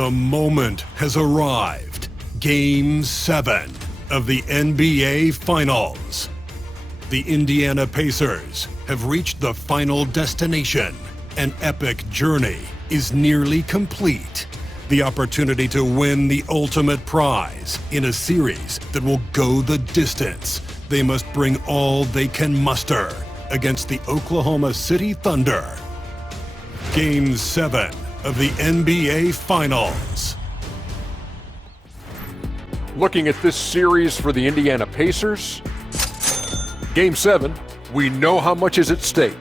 The moment has arrived. Game 7 of the NBA Finals. The Indiana Pacers have reached the final destination. An epic journey is nearly complete. The opportunity to win the ultimate prize in a series that will go the distance. They must bring all they can muster against the Oklahoma City Thunder. Game 7 of the NBA Finals. Looking at this series for the Indiana Pacers, Game 7, we know how much is at stake.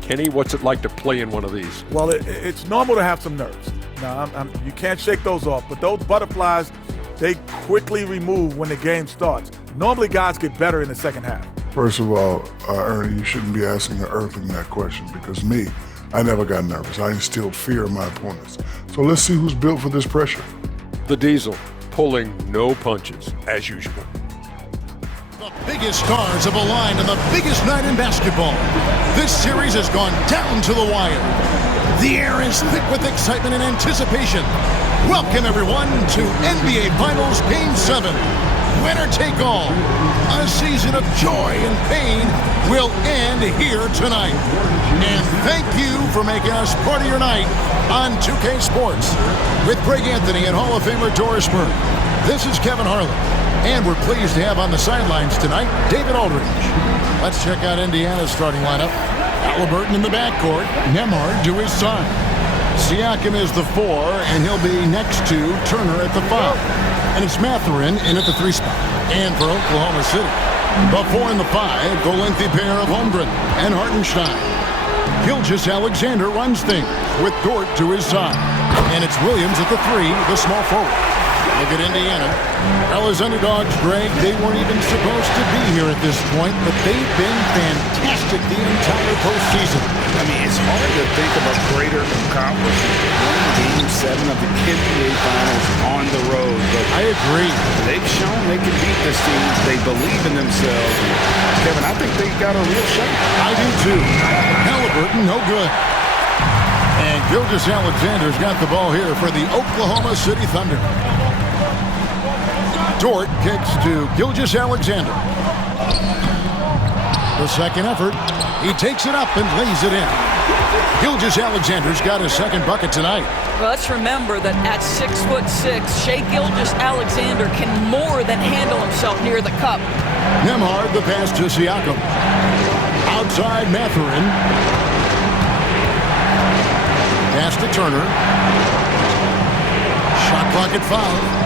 Kenny, what's it like to play in one of these? Well, it's normal to have some nerves. Now, you can't shake those off, but those butterflies, they quickly remove when the game starts. Normally, guys get better in the second half. First of all, Ernie, you shouldn't be asking an earthling that question because I never got nervous. I instilled fear in my opponents. So let's see who's built for this pressure. The Diesel pulling no punches, as usual. The biggest stars have aligned on the biggest night in basketball. This series has gone down to the wire. The air is thick with excitement and anticipation. Welcome, everyone, to NBA Finals Game 7. Winner take all. A season of joy and pain will end here tonight. And thank you for making us part of your night on 2K Sports. With Greg Anthony and Hall of Famer Doris Burke, this is Kevin Harlan. And we're pleased to have on the sidelines tonight, David Aldridge. Let's check out Indiana's starting lineup. Halliburton in the backcourt, Nembhard to his side. Siakam is the 4, and he'll be next to Turner at the 5. And it's Mathurin in at the 3 spot. And for Oklahoma City, the 4 and the 5, the lengthy pair of Holmgren and Hartenstein. Gilgeous-Alexander runs things with Dort to his side. And it's Williams at the 3, the small forward. Look at Indiana. Well, as underdogs, Greg, they weren't even supposed to be here at this point, but they've been fantastic the entire postseason. I mean, it's hard to think of a greater accomplishment than winning Game 7 of the NBA Finals on the road. But I agree. They've shown they can beat this team. They believe in themselves. And Kevin, I think they've got a real shot. I do too. Halliburton, no good. And Gilgeous-Alexander's got the ball here for the Oklahoma City Thunder. Dort kicks to Gilgeous-Alexander. The second effort. He takes it up and lays it in. Gilgeous-Alexander's got his second bucket tonight. Well, let's remember that at 6'6", Shai Gilgeous-Alexander can more than handle himself near the cup. Nembhard, the pass to Siakam. Outside Mathurin. Pass to Turner. Shot clock at 5.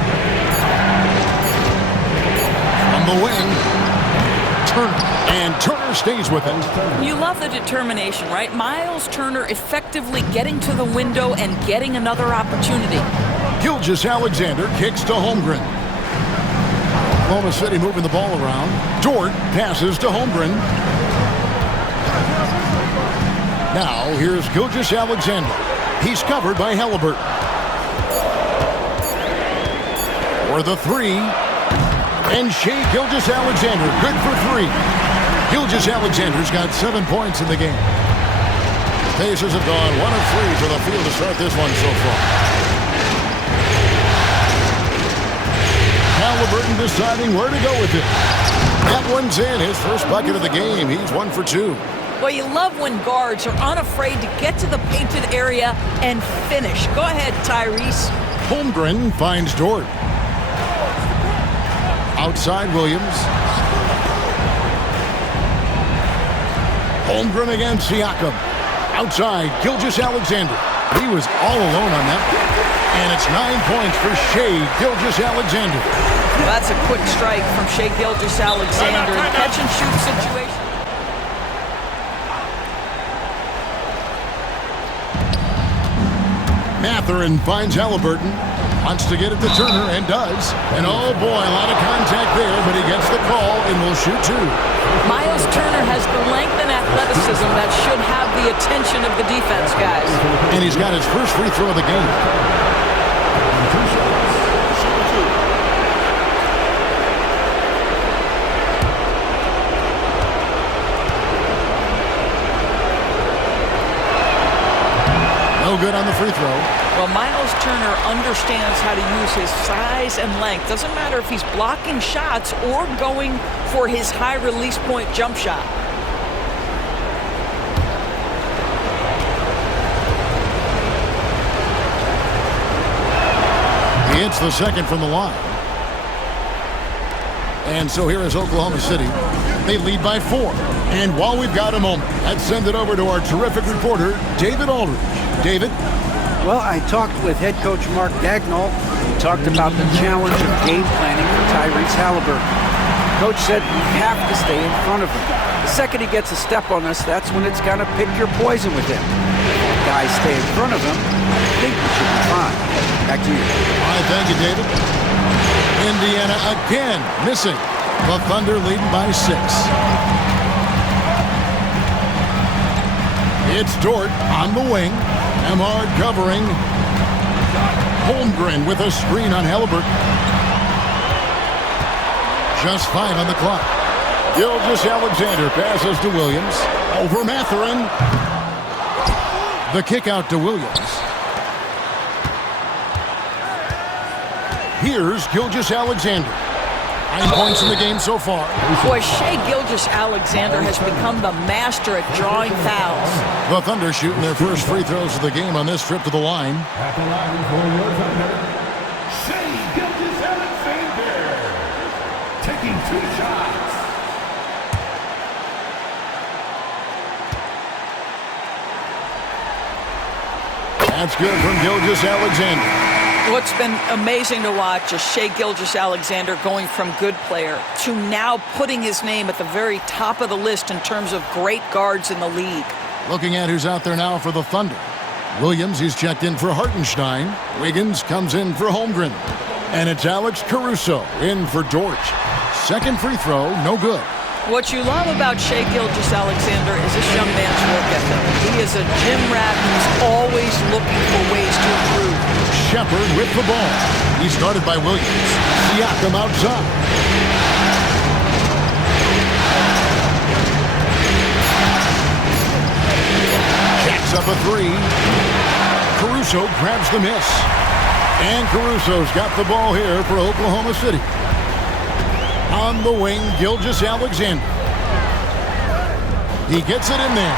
The wing, Turner, and Turner stays with it. You love the determination, right? Miles Turner effectively getting to the window and getting another opportunity. Gilgeous-Alexander kicks to Holmgren. Oklahoma City moving the ball around. Dort passes to Holmgren. Now here's Gilgeous-Alexander. He's covered by Halliburton. For the 3. And Shai Gilgeous-Alexander, good for 3. Gilgeous-Alexander's got 7 points in the game. Pacers have gone 1 of 3 for the field to start this one so far. Halliburton deciding where to go with it. That one's in, his first bucket of the game. He's 1 for 2. Well, you love when guards are unafraid to get to the painted area and finish. Go ahead, Tyrese. Holmgren finds Dort. Outside Williams. Holmgren against Siakam. Outside Gilgeous-Alexander. He was all alone on that. And it's 9 points for Shai Gilgeous-Alexander. Well, that's a quick strike from Shai Gilgeous-Alexander. Catch and shoot situation. Mathurin finds Halliburton. Wants to get it to Turner, and does. And oh boy, a lot of contact there, but he gets the call and will shoot 2. Miles Turner has the length and athleticism that should have the attention of the defense, guys. And he's got his first free throw of the game. No good on the free throw. Well, Miles Turner understands how to use his size and length. Doesn't matter if he's blocking shots or going for his high release point jump shot. He hits the second from the line. And so here is Oklahoma City. They lead by 4. And while we've got a moment, let's send it over to our terrific reporter, David Aldridge. David? Well, I talked with head coach Mark Dagnall. He talked about the challenge of game planning for Tyrese Halliburton. Coach said we have to stay in front of him. The second he gets a step on us, that's when it's got to pick your poison with him. If guys stay in front of him, I think we should be fine. Back to you. All right, thank you, David. Indiana again missing. The Thunder leading by 6. It's Dort on the wing. Emard covering. Holmgren with a screen on Halliburton. Just 5 on the clock. Gilgeous-Alexander passes to Williams. Over Mathurin. The kick out to Williams. Here's Gilgeous-Alexander. 9 points in the game so far. Boy, Shai Gilgeous-Alexander has become the master at drawing fouls. The Thunder shooting their first free throws of the game on this trip to the line. At the line for your Thunder, Shai Gilgeous-Alexander taking 2 shots. That's good from Gilgeous-Alexander. What's been amazing to watch is Shai Gilgeous-Alexander going from good player to now putting his name at the very top of the list in terms of great guards in the league. Looking at who's out there now for the Thunder. Williams, he's checked in for Hartenstein. Wiggins comes in for Holmgren. And it's Alex Caruso in for Dort. Second free throw, no good. What you love about Shai Gilgeous-Alexander is this young man's work ethic. He is a gym rat who's always looking for ways to improve. Shepard with the ball. He's guarded by Williams. Siakam outside. Jacks up a 3. Caruso grabs the miss. And Caruso's got the ball here for Oklahoma City. On the wing, Gilgeous-Alexander. He gets it in there.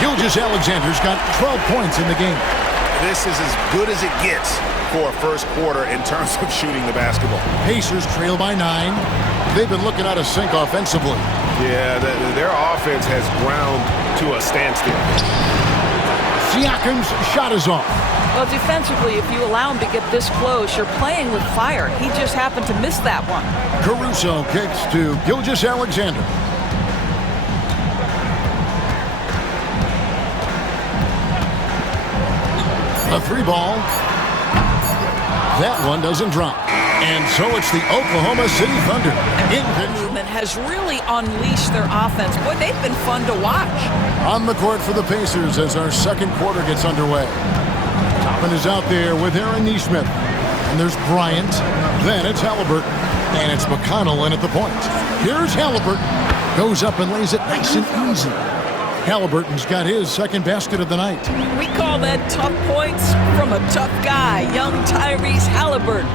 Gilgeous-Alexander's got 12 points in the game. This is as good as it gets for a first quarter in terms of shooting the basketball. Pacers trail by 9. They've been looking out of sync offensively. Yeah, their offense has ground to a standstill. Siakam's shot is off. Well, defensively, if you allow him to get this close, you're playing with fire. He just happened to miss that one. Caruso kicks to Gilgeous-Alexander. A 3 ball. That one doesn't drop. And so it's the Oklahoma City Thunder. Movement has really unleashed their offense. Boy, they've been fun to watch. On the court for the Pacers as our second quarter gets underway. Toppin is out there with Aaron Nesmith. And there's Bryant. Then it's Halliburton. And it's McConnell in at the point. Here's Halliburton. Goes up and lays it nice and easy. Halliburton's got his second basket of the night. We call that tough points from a tough guy, young Tyrese Halliburton.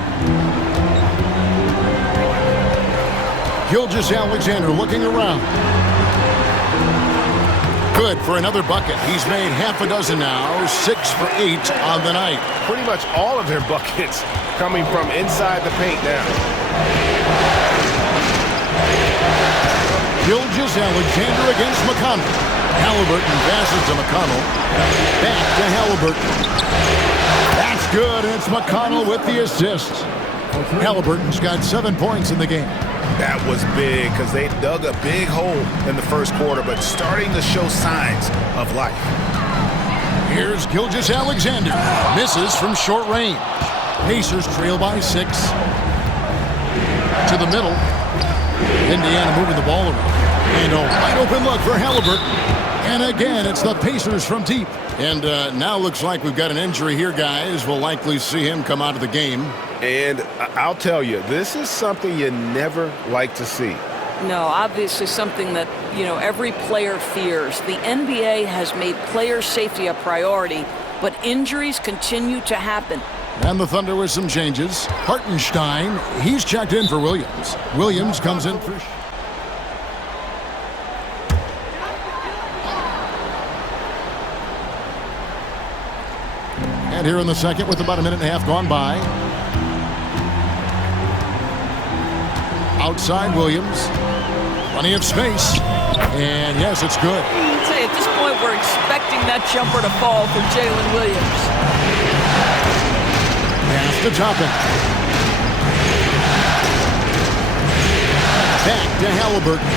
Gilgeous-Alexander looking around. Good for another bucket. He's made half a dozen now, 6 for 8 on the night. Pretty much all of their buckets coming from inside the paint now. Gilgeous-Alexander against McConnell. Halliburton passes to McConnell. Back to Halliburton. That's good, and it's McConnell with the assist. Halliburton's got 7 points in the game. That was big because they dug a big hole in the first quarter, but starting to show signs of life. Here's Gilgeous-Alexander. Misses from short range. Pacers trail by 6. To the middle. Indiana moving the ball around. And a wide open look for Halliburton. And again, it's the Pacers from deep. And now looks like we've got an injury here, guys. We'll likely see him come out of the game. And I'll tell you, this is something you never like to see. No, obviously something that, every player fears. The NBA has made player safety a priority, but injuries continue to happen. And the Thunder with some changes. Hartenstein, he's checked in for Williams. Williams comes in for... And here in the second with about a minute and a half gone by. Outside Williams. Plenty of space. And yes, it's good. I'd say at this point we're expecting that jumper to fall for Jalen Williams. Pass to Toppin. Back to Halliburton.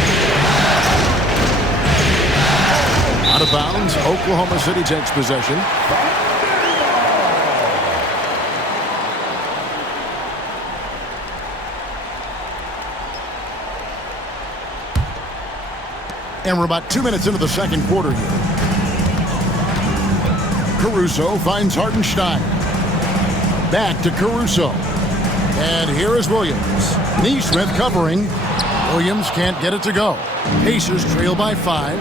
Out of bounds. Oklahoma City takes possession. And we're about 2 minutes into the second quarter here. Caruso finds Hartenstein. Back to Caruso. And here is Williams. Nesmith covering. Williams can't get it to go. Pacers trail by 5.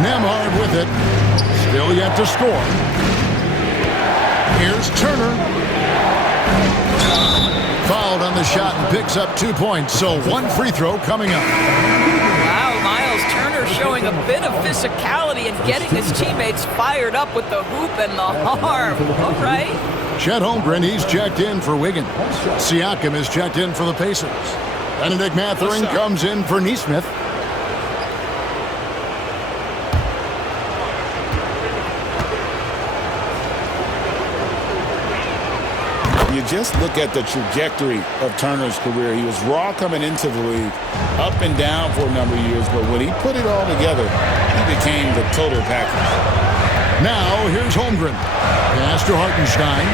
Nembhard with it. Still yet to score. Here's Turner. Fouled on the shot and picks up 2 points. So 1 free throw coming up. Wow, Miles Turner showing a bit of physicality and getting his teammates fired up with the hoop and the arm. All right. Chet Holmgren, he's checked in for Wiggins. Siakam is checked in for the Pacers. Benedict Mathurin comes in for Nesmith. You just look at the trajectory of Turner's career. He was raw coming into the league, up and down for a number of years, but when he put it all together, he became the total package. Now, here's Holmgren. Pass to Hartenstein.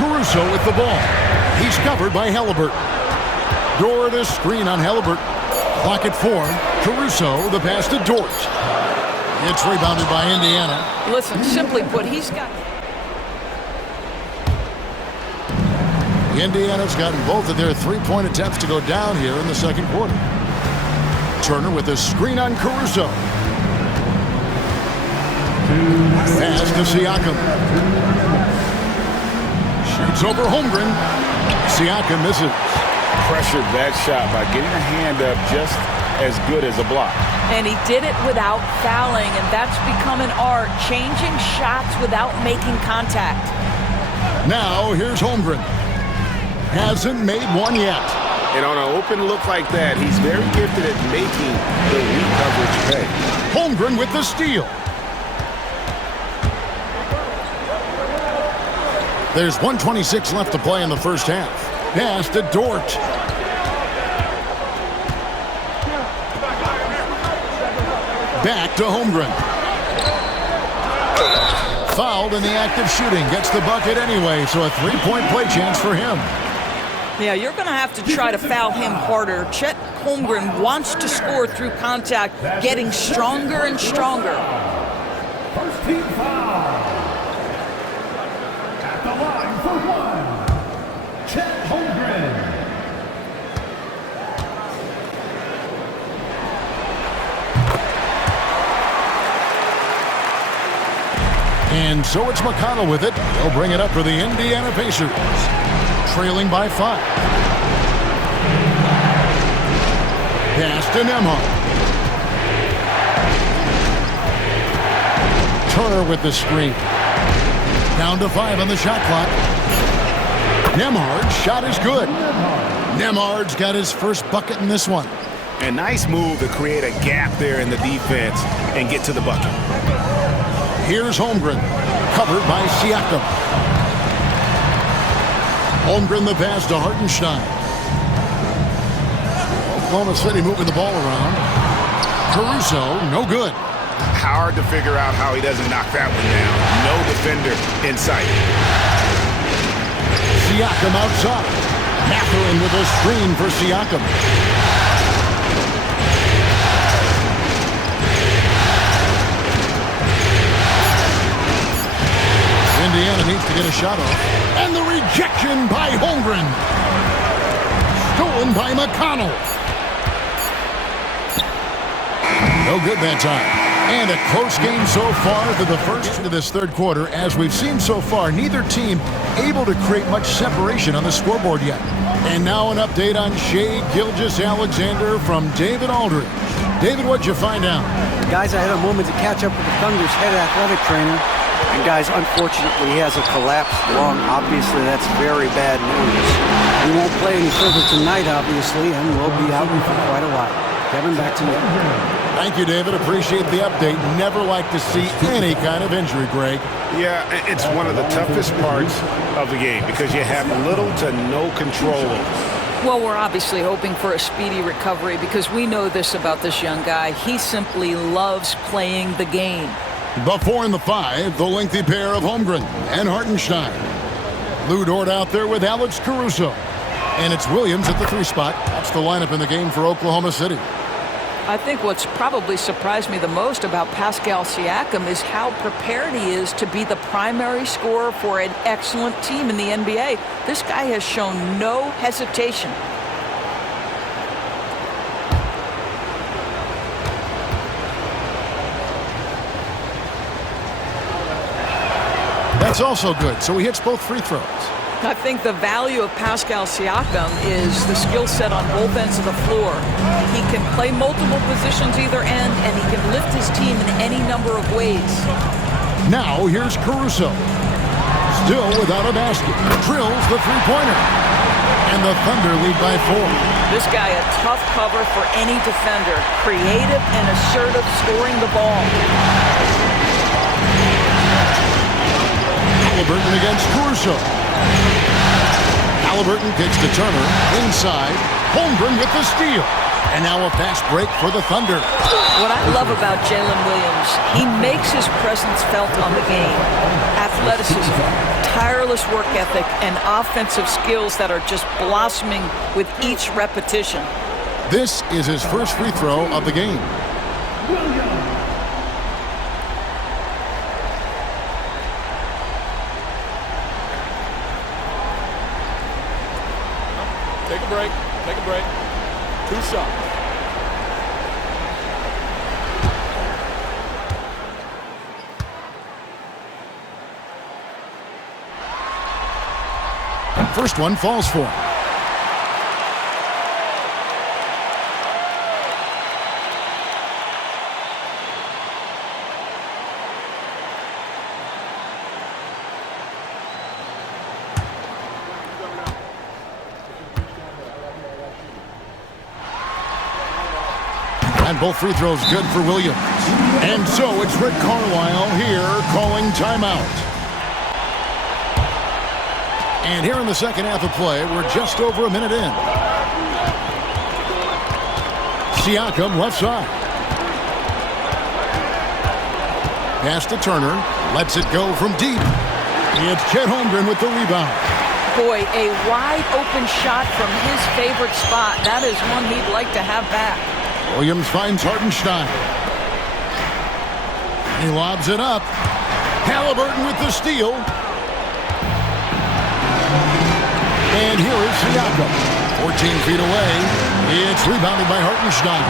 Caruso with the ball. He's covered by Halliburton. Dort a screen on Halliburton. Clock at 4. Caruso, the pass to Dort. It's rebounded by Indiana. Listen, simply put, he's got... Indiana's gotten both of their 3-point attempts to go down here in the second quarter. Turner with a screen on Caruso. Pass to Siakam. Shoots over Holmgren. Siakam misses. Pressured that shot by getting a hand up just as good as a block. And he did it without fouling, and that's become an art, changing shots without making contact. Now, here's Holmgren. Hasn't made one yet. And on an open look like that, he's very gifted at making the weak coverage pay. Holmgren with the steal. There's 1:26 left to play in the first half. Pass to Dort. Back to Holmgren. Fouled in the act of shooting. Gets the bucket anyway, so a 3-point play chance for him. Yeah, you're going to have to try to foul him harder. Chet Holmgren wants to score through contact, getting stronger and stronger. First team foul. At the line for 1, Chet Holmgren. And so it's McConnell with it. He'll bring it up for the Indiana Pacers. Trailing by 5. Pass to Nembhard. Turner with the screen. Down to 5 on the shot clock. Nembhard's shot is good. Nembhard's got his first bucket in this one. A nice move to create a gap there in the defense and get to the bucket. Here's Holmgren. Covered by Siakam. Holmgren the pass to Hartenstein. Oklahoma City moving the ball around. Caruso, no good. Hard to figure out how he doesn't knock that one down. No defender in sight. Siakam outside. Mathurin with a screen for Siakam. Indiana needs to get a shot off. And the rejection by Holmgren. Stolen by McConnell. No good that time. And a close game so far for the first into this third quarter. As we've seen so far, neither team able to create much separation on the scoreboard yet. And now an update on Shai Gilgeous-Alexander from David Aldridge. David, what'd you find out? Guys, I had a moment to catch up with the Thunder's head athletic trainer. And guys, unfortunately, he has a collapsed lung. Obviously, that's very bad news. He won't play any further tonight, obviously, and will be out for quite a while. Kevin, back to you. Thank you, David. Appreciate the update. Never like to see any kind of injury, Greg. Yeah, it's one of the toughest parts of the game because you have little to no control over it. Well, we're obviously hoping for a speedy recovery because we know this about this young guy. He simply loves playing the game. The 4 and the 5, the lengthy pair of Holmgren and Hartenstein. Lou Dort out there with Alex Caruso. And it's Williams at the 3 spot. That's the lineup in the game for Oklahoma City. I think what's probably surprised me the most about Pascal Siakam is how prepared he is to be the primary scorer for an excellent team in the NBA. This guy has shown no hesitation. That's also good. So he hits both free throws. I think the value of Pascal Siakam is the skill set on both ends of the floor. He can play multiple positions either end, and he can lift his team in any number of ways. Now here's Caruso. Still without a basket. Drills the three-pointer. And the Thunder lead by 4. This guy a tough cover for any defender. Creative and assertive scoring the ball. Halliburton against Caruso. Halliburton kicks to Turner. Inside. Holmgren with the steal. And now a fast break for the Thunder. What I love about Jalen Williams, he makes his presence felt on the game. Athleticism, tireless work ethic, and offensive skills that are just blossoming with each repetition. This is his first free throw of the game. Take a break. Take a break. 2 shots. First one falls for him. And both free throws good for Williams. And so it's Rick Carlisle here calling timeout. And here in the second half of play, we're just over a minute in. Siakam left side. Pass to Turner. Lets it go from deep. It's Chet Holmgren with the rebound. Boy, a wide open shot from his favorite spot. That is one he'd like to have back. Williams finds Hartenstein. He lobs it up. Halliburton with the steal. And here is Siakam. 14 feet away. It's rebounded by Hartenstein.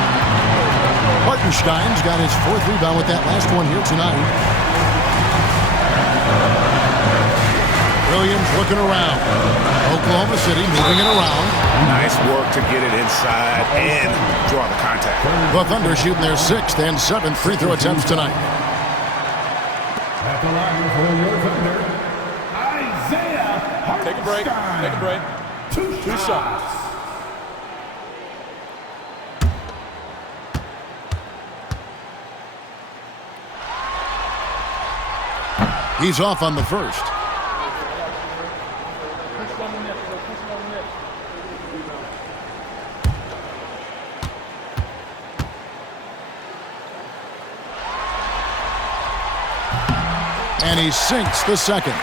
Hartenstein's got his 4th rebound with that last one here tonight. Williams looking around. Oklahoma City moving it around. Nice work to get it inside and draw the contact. The Thunder shooting their 6th and 7th free throw attempts tonight. At the line for your Thunder, Isaiah Hartenstein. Take a break. Take a break. 2 shots. He's off on the first. And he sinks the second.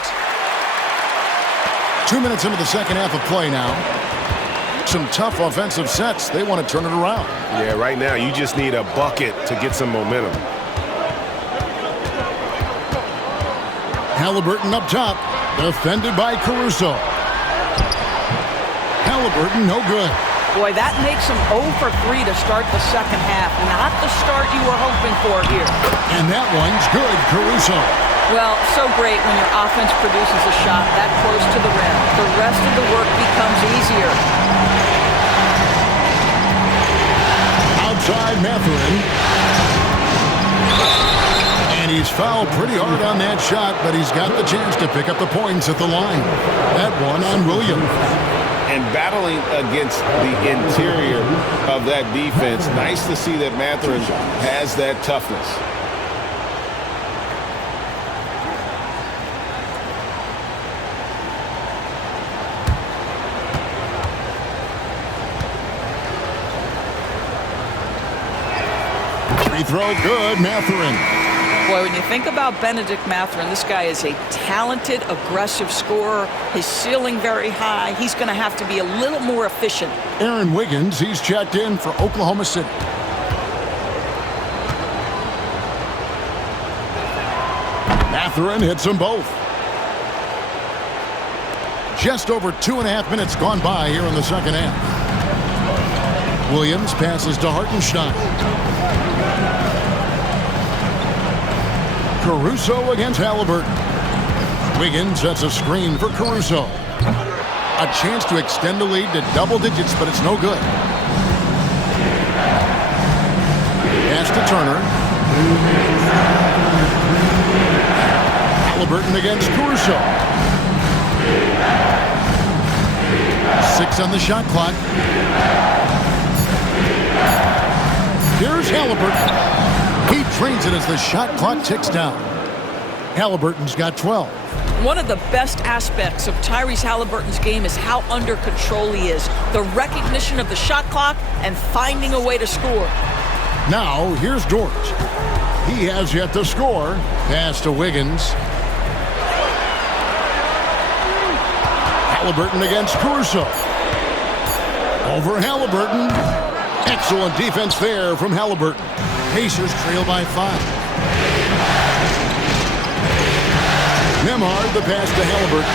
2 minutes into the second half of play now. Some tough offensive sets. They want to turn it around. Yeah, right now you just need a bucket to get some momentum. Halliburton up top. Defended by Caruso. Halliburton no good. Boy, that makes him 0 for 3 to start the second half. Not the start you were hoping for here. And that one's good, Caruso. Well, so great when your offense produces a shot that close to the rim. The rest of the work becomes easier. Outside Mathurin. And he's fouled pretty hard on that shot, but he's got the chance to pick up the points at the line. That one on Williams. And battling against the interior of that defense, nice to see that Mathurin has that toughness. Free throw good, Mathurin. Boy, when you think about Bennedict Mathurin, this guy is a talented, aggressive scorer. His ceiling very high. He's going to have to be a little more efficient. Aaron Wiggins, he's checked in for Oklahoma City. Mathurin hits them both. Just over 2.5 minutes gone by here in the second half. Williams passes to Hartenstein. Caruso against Halliburton. Wiggins sets a screen for Caruso. A chance to extend the lead to double digits, but it's no good. Pass to Turner. Halliburton against Caruso. 6 on the shot clock. Here's Halliburton. He trains it as the shot clock ticks down. Halliburton's got 12. One of the best aspects of Tyrese Halliburton's game is how under control he is. The recognition of the shot clock and finding a way to score. Now, here's Dort. He has yet to score. Pass to Wiggins. Halliburton against Caruso. Over Halliburton. Excellent defense there from Halliburton. Pacers trail by 5. Nembhard the pass to Halliburton.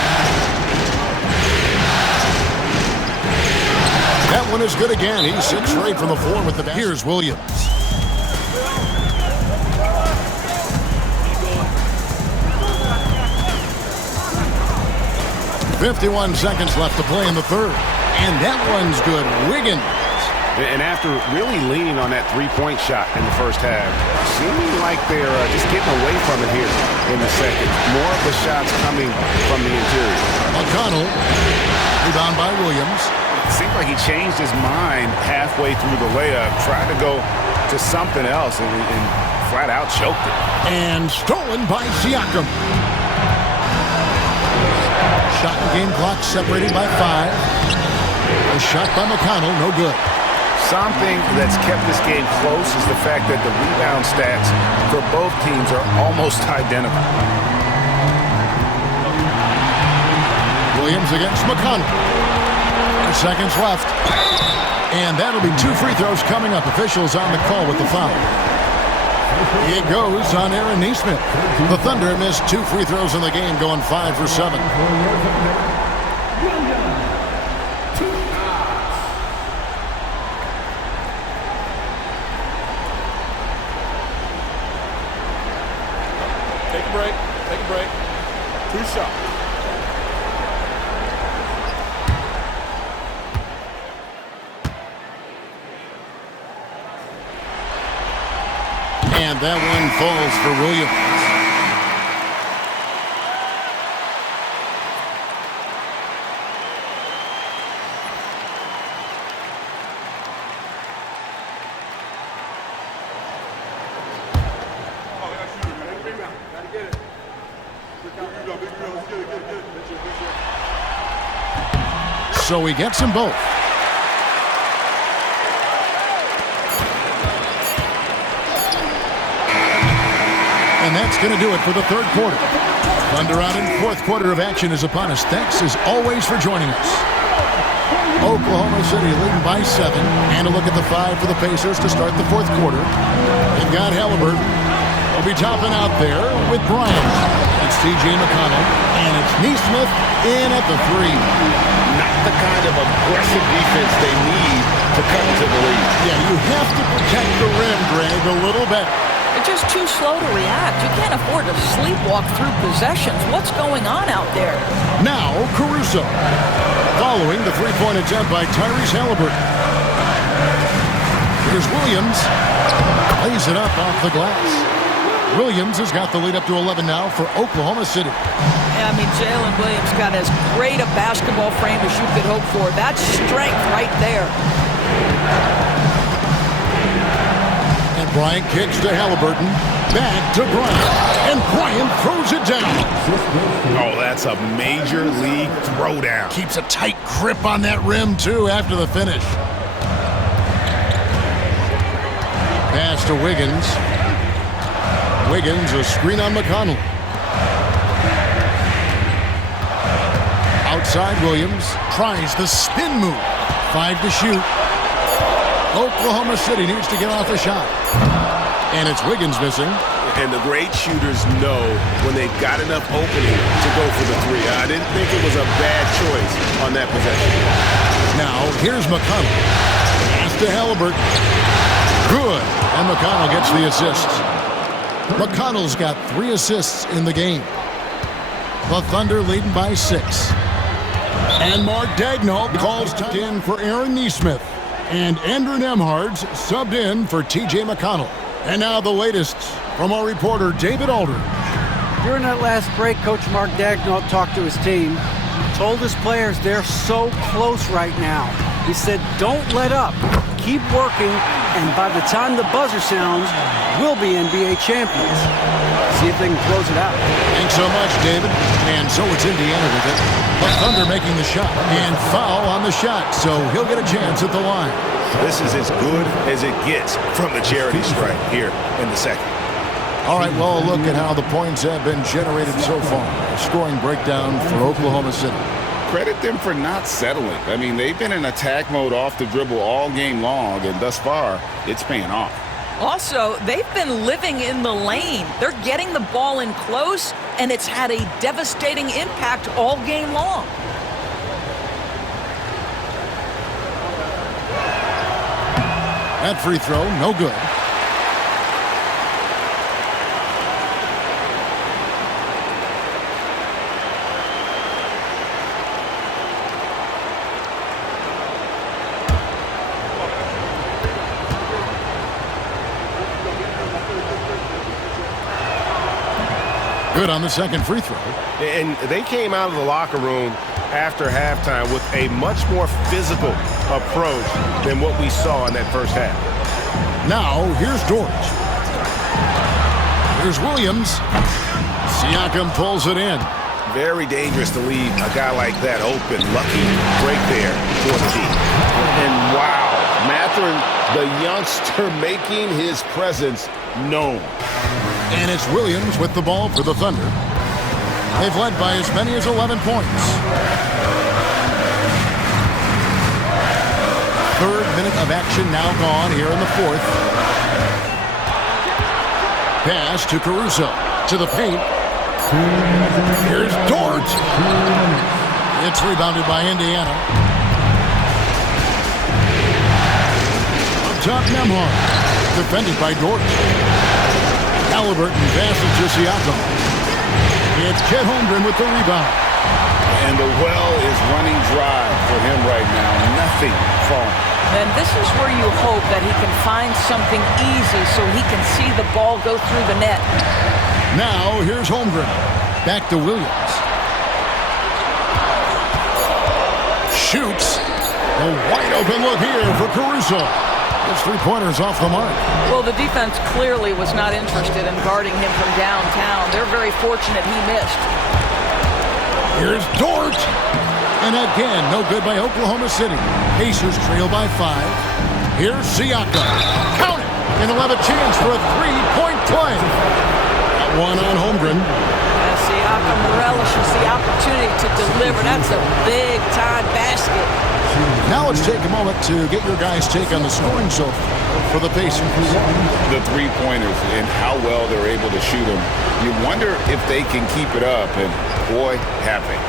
That one is good again. He's 6 straight from the floor with the basket. Here's Williams. .51 seconds left to play in the third. And that one's good. Wiggins. And after really leaning on that three-point shot in the first half, seeming like they're just getting away from it here in the second. More of the shots coming from the interior. McConnell, rebound by Williams. It seemed like he changed his mind halfway through the layup, tried to go to something else, and flat out choked it. And stolen by Siakam. Shot and game clock separated by 5. A shot by McConnell, no good. Something that's kept this game close is the fact that the rebound stats for both teams are almost identical. Williams against McConnell. 4 seconds left. And that'll be 2 free throws coming up. Officials on the call with the foul. It goes on Aaron Nesmith. The Thunder missed 2 free throws in the game, going 5 for 7. Take a break. 2 shots. And that one falls for Williams. So he gets them both. And that's going to do it for the third quarter. Thunder out in fourth quarter of action is upon us. Thanks as always for joining us. Oklahoma City leading by 7. And a look at the 5 for the Pacers to start the fourth quarter. They've got Halliburton. Will be topping out there with Bryant. It's C.J. McConnell, and it's Neesmith in at the 3. Not the kind of aggressive defense they need to cut into the lead. Yeah, you have to protect the rim, Greg, a little bit. They're just too slow to react. You can't afford to sleepwalk through possessions. What's going on out there? Now, Caruso. Following the three-point attempt by Tyrese Halliburton. Here's Williams. Lays it up off the glass. Williams has got the lead up to 11 now for Oklahoma City. Yeah, I mean, Jalen Williams got as great a basketball frame as you could hope for. That's strength right there. And Bryant kicks to Halliburton. Back to Bryant. And Bryant throws it down. Oh, that's a major league throwdown. Keeps a tight grip on that rim, too, after the finish. Pass to Wiggins. Wiggins, a screen on McConnell. Outside Williams. Tries the spin move. 5 to shoot. Oklahoma City needs to get off a shot. And it's Wiggins missing. And the great shooters know when they've got enough opening to go for the 3. I didn't think it was a bad choice on that possession. Now, here's McConnell. Pass to Halliburton. Good. And McConnell gets the assist. McConnell's got 3 assists in the game. The Thunder leading by 6. And Mark Daigneault calls time in for Aaron Neesmith. And Andrew Nembhard's subbed in for T.J. McConnell. And now the latest from our reporter, David Aldridge. During that last break, Coach Mark Daigneault talked to his team, told his players they're so close right now. He said, don't let up. Keep working, and by the time the buzzer sounds, we'll be NBA champions. See if they can close it out. Thanks so much, David. And so it's Indiana with it. The Thunder making the shot. And foul on the shot, so he'll get a chance at the line. This is as good as it gets from the charity stripe here in the second. All right, well, a look at how the points have been generated so far. A scoring breakdown for Oklahoma City. Credit them for not settling. I mean, they've been in attack mode off the dribble all game long, and thus far, it's paying off. Also, they've been living in the lane. They're getting the ball in close, and it's had a devastating impact all game long. That free throw, no good. Good on the second free throw. And they came out of the locker room after halftime with a much more physical approach than what we saw in that first half. Now, here's Dort. Here's Williams. Siakam pulls it in. Very dangerous to leave a guy like that open. Lucky break there for the team. And wow, Mathurin, the youngster, making his presence known. And it's Williams with the ball for the Thunder. They've led by as many as 11 points. Third minute of action now gone here in the fourth. Pass to Caruso. To the paint. Here's Dort. It's rebounded by Indiana. Up top, Nembhard. Defended by Dort. Halliburton passes to Siakam. It's Chet Holmgren with the rebound. And the well is running dry for him right now. Nothing falling. And this is where you hope that he can find something easy so he can see the ball go through the net. Now, here's Holmgren. Back to Williams. Shoots. A wide open look here for Caruso. His three-pointers off the mark. Well, the defense clearly was not interested in guarding him from downtown. They're very fortunate he missed. Here's Dort. And again, no good by Oklahoma City. Pacers trail by 5. Here's Siakam. Count it. And he'll have a chance for a three-point play. That one on Holmgren. And Siakam relishes the opportunity to deliver. That's a big-time basket. Now let's take a moment to get your guys' take on the scoring so far for the Pacers. The three-pointers and how well they're able to shoot them. You wonder if they can keep it up, and boy, have they.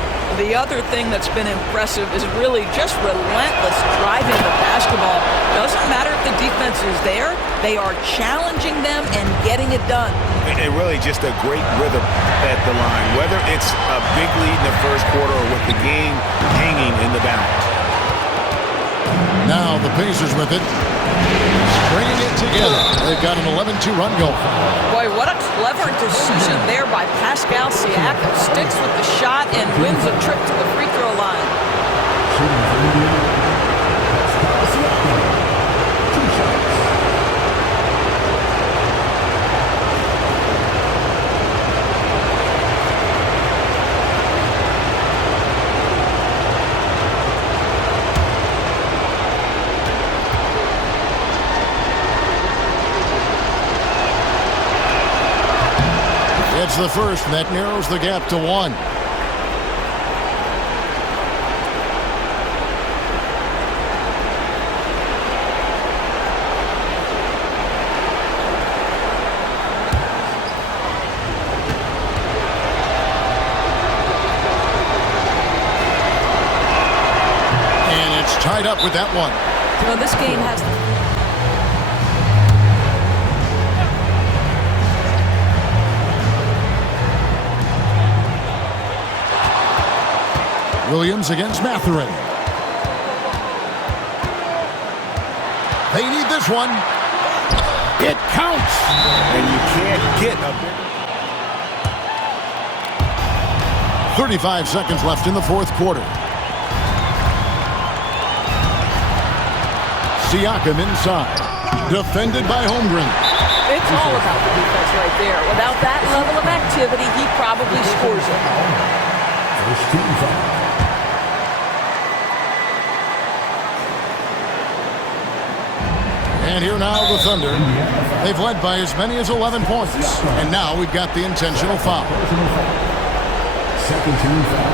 The other thing that's been impressive is really just relentless driving the basketball. Doesn't matter if the defense is there, they are challenging them and getting it done. And really just a great rhythm at the line, whether it's a big lead in the first quarter or with the game hanging in the balance. Now the Pacers with it, stringing it together. They've got an 11-2 run going. Boy, what a clever decision there by Pascal Siakam. Sticks with the shot and wins a trip to the free throw line. It's the first, and that narrows the gap to 1. And it's tied up with that one. Well, this game has... Williams against Mathurin. They need this one. It counts. And you can't get a big... 35 seconds left in the fourth quarter. Siakam inside. Defended by Holmgren. It's all about the defense right there. Without that level of activity, he probably scores it. First team foul. And here now the Thunder. They've led by as many as 11 points. And now we've got the intentional foul. Second team foul.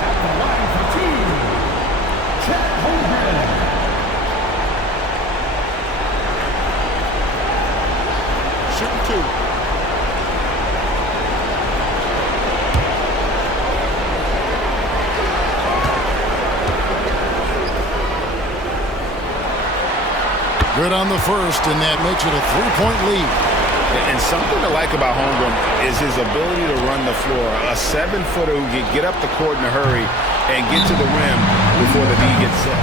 At the line for two, Chet Holmgren. Shooting two. Good on the first, and that makes it a 3-point lead. And something I like about Holmgren is his ability to run the floor. A 7-footer who can get up the court in a hurry and get to the rim before the D gets set.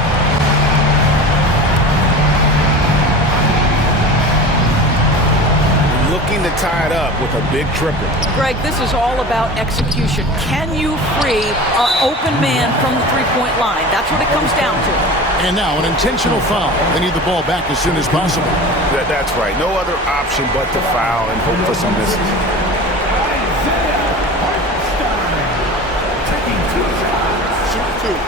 Looking to tie it up with a big triple. Greg, this is all about execution. Can you free an open man from the three-point line? That's what it comes down to. And now an intentional foul. They need the ball back as soon as possible. That's right. No other option but to foul and hope for some misses. Taking two shots. Shoot two.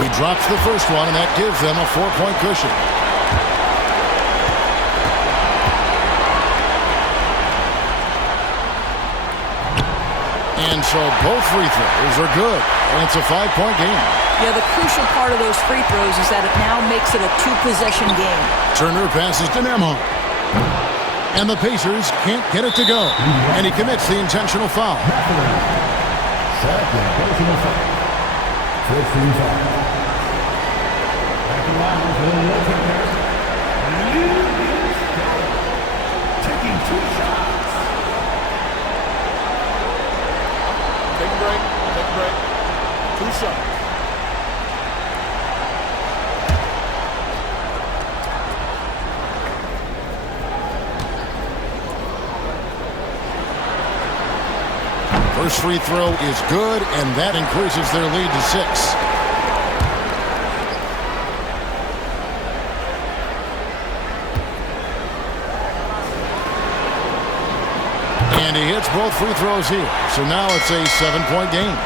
He drops the first one, and that gives them a 4-point cushion. And so both free throws are good, and it's a 5-point game. Yeah, the crucial part of those free throws is that it now makes it a 2-possession game. Turner passes to Nembhard. And the Pacers can't get it to go. And he commits the intentional foul. Second personal foul. First team foul. Back in line for the goaltender. Taking two shots. Take a break. Take a break. 2 shots. First free throw is good, and that increases their lead to 6. And he hits both free throws here. So now it's a 7-point game.